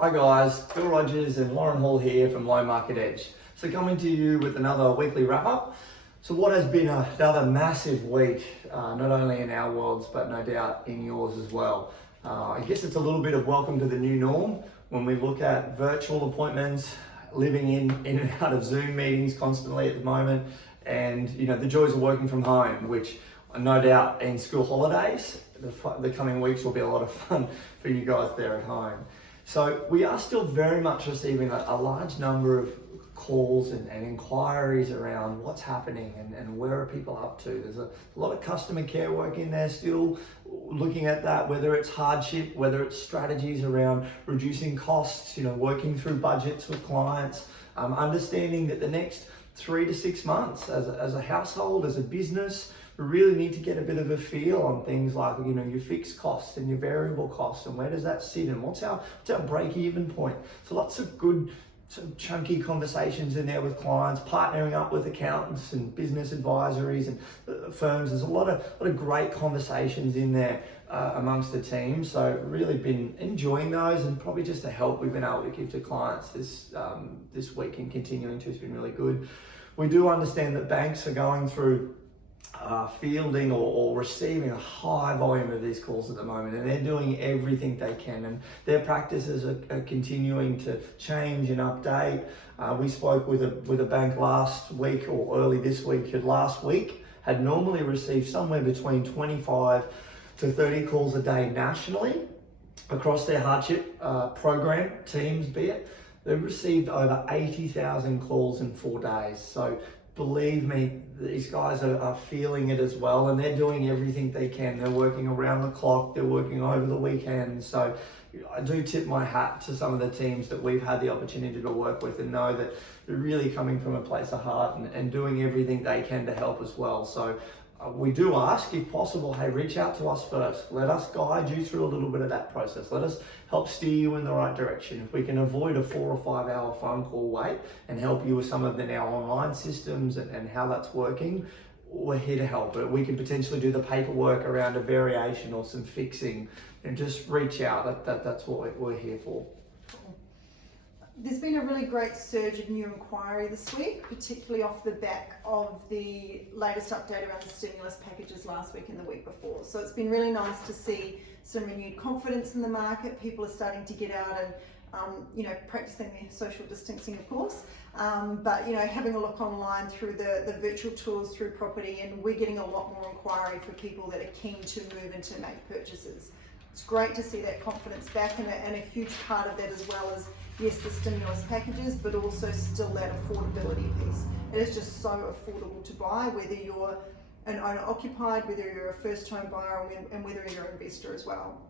Hi guys, Phil Rogers and Lauren Hall here from LoanMarket Edge. So coming to you with another weekly wrap up. So what has been another massive week, not only in our worlds, but no doubt in yours as well. I guess it's a little bit of welcome to the new norm when we look at virtual appointments, living in and out of Zoom meetings constantly at the moment, and the joys of working from home, which no doubt in school holidays, the coming weeks will be a lot of fun for you guys there at home. So we are still very much receiving a large number of calls and inquiries around what's happening and where are people up to. There's a lot of customer care work in there still, looking at that, whether it's hardship, whether it's strategies around reducing costs, working through budgets with clients, understanding that the next 3 to 6 months as a household, as a business, we really need to get a bit of a feel on things like, your fixed costs and your variable costs and where does that sit and what's our break-even point. So lots of good, some chunky conversations in there with clients, partnering up with accountants and business advisories and firms. There's a lot of great conversations in there amongst the team. So really been enjoying those, and probably just the help we've been able to give to clients this week and continuing to has been really good. We do understand that banks are going through fielding or receiving a high volume of these calls at the moment, and they're doing everything they can, and their practices are continuing to change and update. We spoke with a bank last week or early this week, who last week had normally received somewhere between 25 to 30 calls a day nationally across their hardship program teams, be it. They've received over 80,000 calls in 4 days. So believe me, these guys are feeling it as well, and they're doing everything they can. They're working around the clock, they're working over the weekend. So I do tip my hat to some of the teams that we've had the opportunity to work with, and know that they're really coming from a place of heart and doing everything they can to help as well. So we do ask, if possible, hey, reach out to us first. Let us guide you through a little bit of that process. Let us help steer you in the right direction. If we can avoid a 4 or 5 hour phone call wait and help you with some of the now online systems and how that's working, we're here to help. But we can potentially do the paperwork around a variation or some fixing, and just reach out. That's what we're here for. There's been a really great surge of new inquiry this week, particularly off the back of the latest update around the stimulus packages last week and the week before. So it's been really nice to see some renewed confidence in the market. People are starting to get out and practicing their social distancing, of course, but having a look online through the virtual tours through property, and we're getting a lot more inquiry for people that are keen to move and to make purchases. It's great to see that confidence back, and a huge part of that as well is, yes, the stimulus packages, but also still that affordability piece. It is just so affordable to buy, whether you're an owner-occupied, whether you're a first-home buyer, and whether you're an investor as well.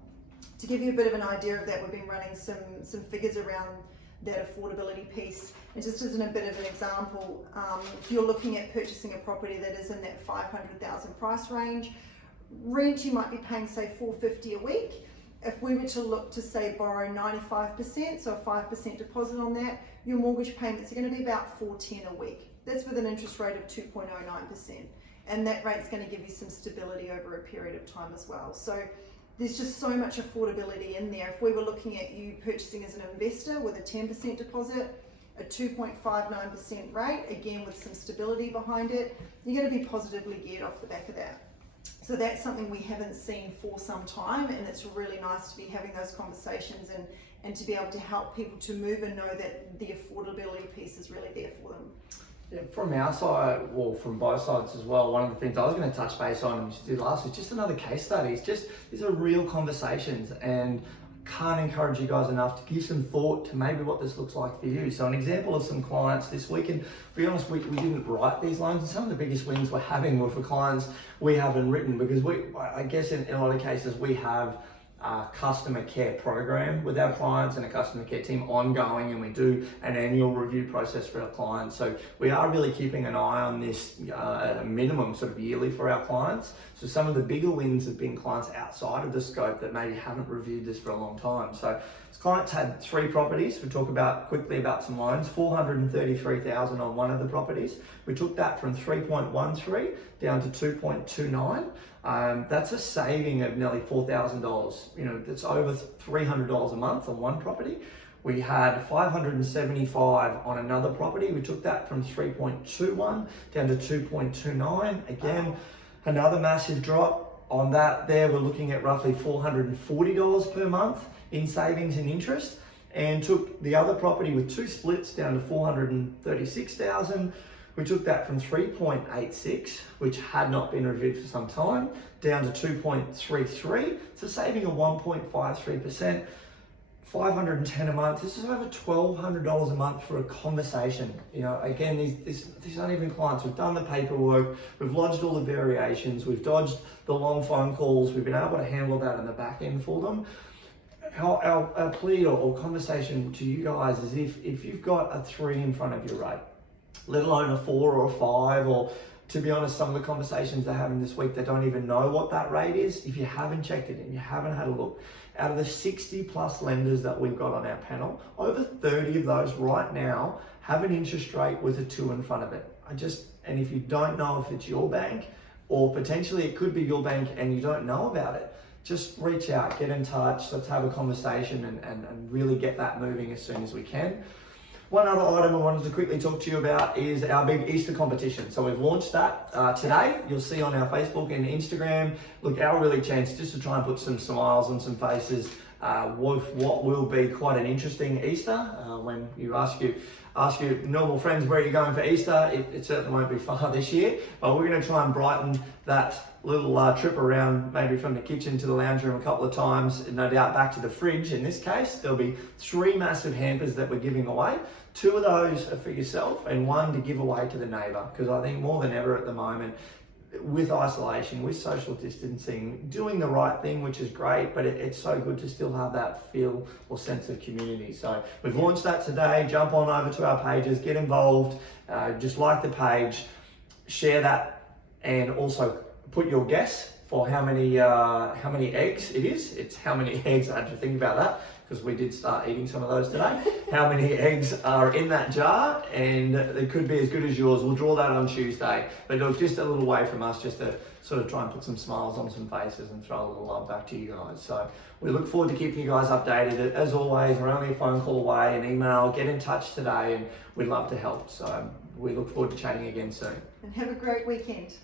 To give you a bit of an idea of that, we've been running some figures around that affordability piece. And just as a bit of an example, if you're looking at purchasing a property that is in that 500,000 price range, rent you might be paying say $450 a week. If we were to look to say borrow 95%, so a 5% deposit on that, your mortgage payments are going to be about $410 a week. That's with an interest rate of 2.09%, and that rate's going to give you some stability over a period of time as well. So there's just so much affordability in there. If we were looking at you purchasing as an investor with a 10% deposit, a 2.59% rate, again with some stability behind it, you're going to be positively geared off the back of that. So that's something we haven't seen for some time, and it's really nice to be having those conversations and to be able to help people to move and know that the affordability piece is really there for them. Yeah, from our side, well, from both sides as well, one of the things I was going to touch base on, which we did last, is just another case study. These are real conversations, and can't encourage you guys enough to give some thought to maybe what this looks like for you. So an example of some clients this week, and to be honest, we didn't write these loans, and some of the biggest wins we're having were for clients we haven't written, because I guess in a lot of cases we have a customer care program with our clients and a customer care team ongoing, and we do an annual review process for our clients. So we are really keeping an eye on this at a minimum sort of yearly for our clients. So some of the bigger wins have been clients outside of the scope that maybe haven't reviewed this for a long time. So this client's had 3 properties. We talk quickly about some loans. $433,000 on one of the properties. We took that from 3.13 down to 2.29. That's a saving of nearly $4,000. You know, that's over $300 a month on one property. We had 575 on another property. We took that from 3.21 down to 2.29. Again, another massive drop on that there. We're looking at roughly $440 per month in savings and interest, and took the other property with 2 splits down to 436,000. We took that from 3.86, which had not been reviewed for some time, down to 2.33. It's a saving of 1.53%. 510 a month. This is over $1,200 a month for a conversation. You know, again, these aren't even clients. We've done the paperwork, we've lodged all the variations, we've dodged the long phone calls, we've been able to handle that in the back end for them. Our plea or conversation to you guys is if you've got a 3 in front of your rate, let alone a 4 or a 5, or to be honest, some of the conversations they're having this week, they don't even know what that rate is. If you haven't checked it and you haven't had a look, out of the 60 plus lenders that we've got on our panel, over 30 of those right now have an interest rate with a 2 in front of it. And if you don't know if it's your bank, or potentially it could be your bank and you don't know about it, just reach out, get in touch, let's have a conversation and really get that moving as soon as we can. One other item I wanted to quickly talk to you about is our big Easter competition. So we've launched that today. You'll see on our Facebook and Instagram. Look, our really chance just to try and put some smiles on some faces with what will be quite an interesting Easter. When you ask your normal friends where you're going for Easter, it certainly won't be far this year, but we're going to try and brighten that little trip around, maybe from the kitchen to the lounge room a couple of times, no doubt back to the fridge. In this case, there'll be 3 massive hampers that we're giving away. 2 of those are for yourself and 1 to give away to the neighbour, because I think more than ever at the moment, with isolation, with social distancing, doing the right thing, which is great, but it's so good to still have that feel or sense of community. So we've launched that today. Jump on over to our pages, get involved, just like the page, share that, and also put your guess for how many eggs it is. It's how many eggs, I had to think about that, because we did start eating some of those today. How many eggs are in that jar, and it could be as good as yours. We'll draw that on Tuesday. But look, just a little way from us, just to sort of try and put some smiles on some faces and throw a little love back to you guys. So we look forward to keeping you guys updated. As always, we're only a phone call away, an email, get in touch today, and we'd love to help. So we look forward to chatting again soon. And have a great weekend.